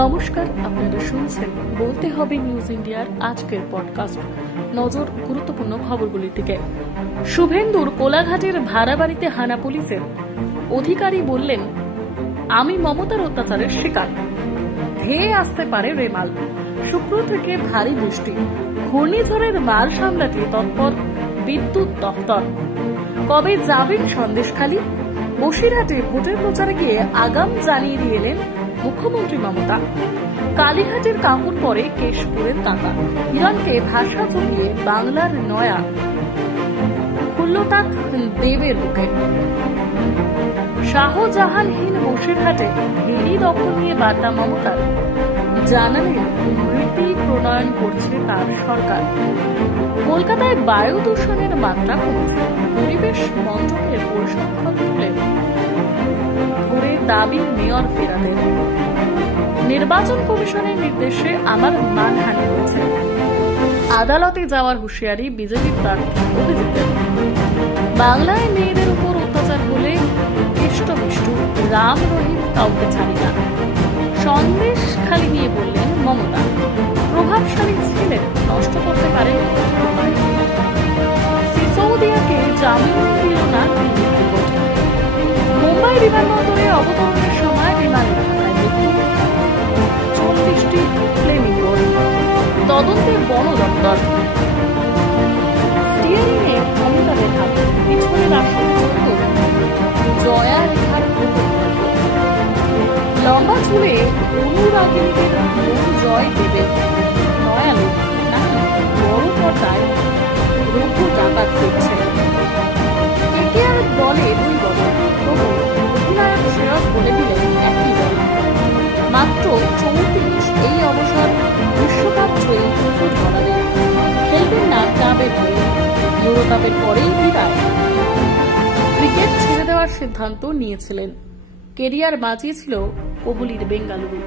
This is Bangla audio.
নমস্কার, আপনারা শুনছেন বলতে হবে নিউজ ইন্ডিয়ার আজকের পডকাস্ট। নজর গুরুত্বপূর্ণ খবরগুলির দিকে। শুভেন্দুর কোলাঘাটের ভাড়া বাড়িতে হানা পুলিশের অধিকারী বললেন, আমি মমতার অত্যাচারের শিকার, ধেয়ে আসতে পারে রেমাল। শুক্র থেকে ভারী বৃষ্টি, ঘূর্ণিঝড়ের মাল সামলাতে তৎপর বিদ্যুৎ দফতর। কবে যাবেন সন্দেশখালী? বসিরহাটে ভোটের প্রচারে গিয়ে আগাম জানিয়ে দিয়ে এলেন মুখ্যমন্ত্রী মমতা। কালীঘাটের কাকুর পরে কেশপুরের কাকা। হিরণকে ভাষা চলিয়ে বাংলার নয়া খুলল তাক দেবের বুকে। শাহজাহানহীন বসিরহাটে ভেড়ি দখল নিয়ে বার্তা মমতার। জানালেন নীতি প্রণয়ন করছে তার সরকার। কলকাতায় বায়ু দূষণের মাত্রা কমেছে, পরিবেশ মন্ত্রকের পরিসংখ্যান তুলে ধরে দাবি মেয়র ফেরাদের। নির্বাচন কমিশনের নির্দেশে আমার মানহানি হয়েছে, আদালতে যাওয়ার হুঁশিয়ারি বিজেপি প্রার্থী অভিজিতের। বাংলায় মেয়েদের উপর অত্যাচার হলে কেষ্ট রাম রহিম কাউকে ছাড়ি না, সন্দেশখালী নিয়ে বললেন মমতা। প্রভাবশালী ছিলেন, নষ্ট করতে পারেন। সিসোদিয়াকে জামিন দিল না দিল্লি হাইকোর্ট। মুম্বাই বিমানবন্দরে অবতরণের সময় বিমানের ধাক্কায় মৃত্যু 34টি ফ্লেমিঙ্গোর। তদন্তে বন দপ্তর। স্টিয়ারিংয়ে অমিতাভের হাত, পিছনের আসনে চলত জয়া রেখার লম্বা চুলে অনুরাগিনীদের মন জয় দেবে নয়া লোক নাকি বড় পর্দায় রঘু ডাকাত ফিরছে। কেকেআর দলে 2 বছর, তবু অধিনায়ক শ্রেয়স বলে দিলেন একই দল। মাত্র 34 এই অবসর বিশ্বকাপ জয়ী ফুটবলারদের। খেলবেন না ক্লাবের হয়ে, ইউরোকাপের পরেই বিদায়। ক্রিকেট ছেড়ে দেওয়ার সিদ্ধান্ত নিয়েছিলেন, কেরিয়ার বাঁচিয়েছিল কোহলির বেঙ্গালুরু।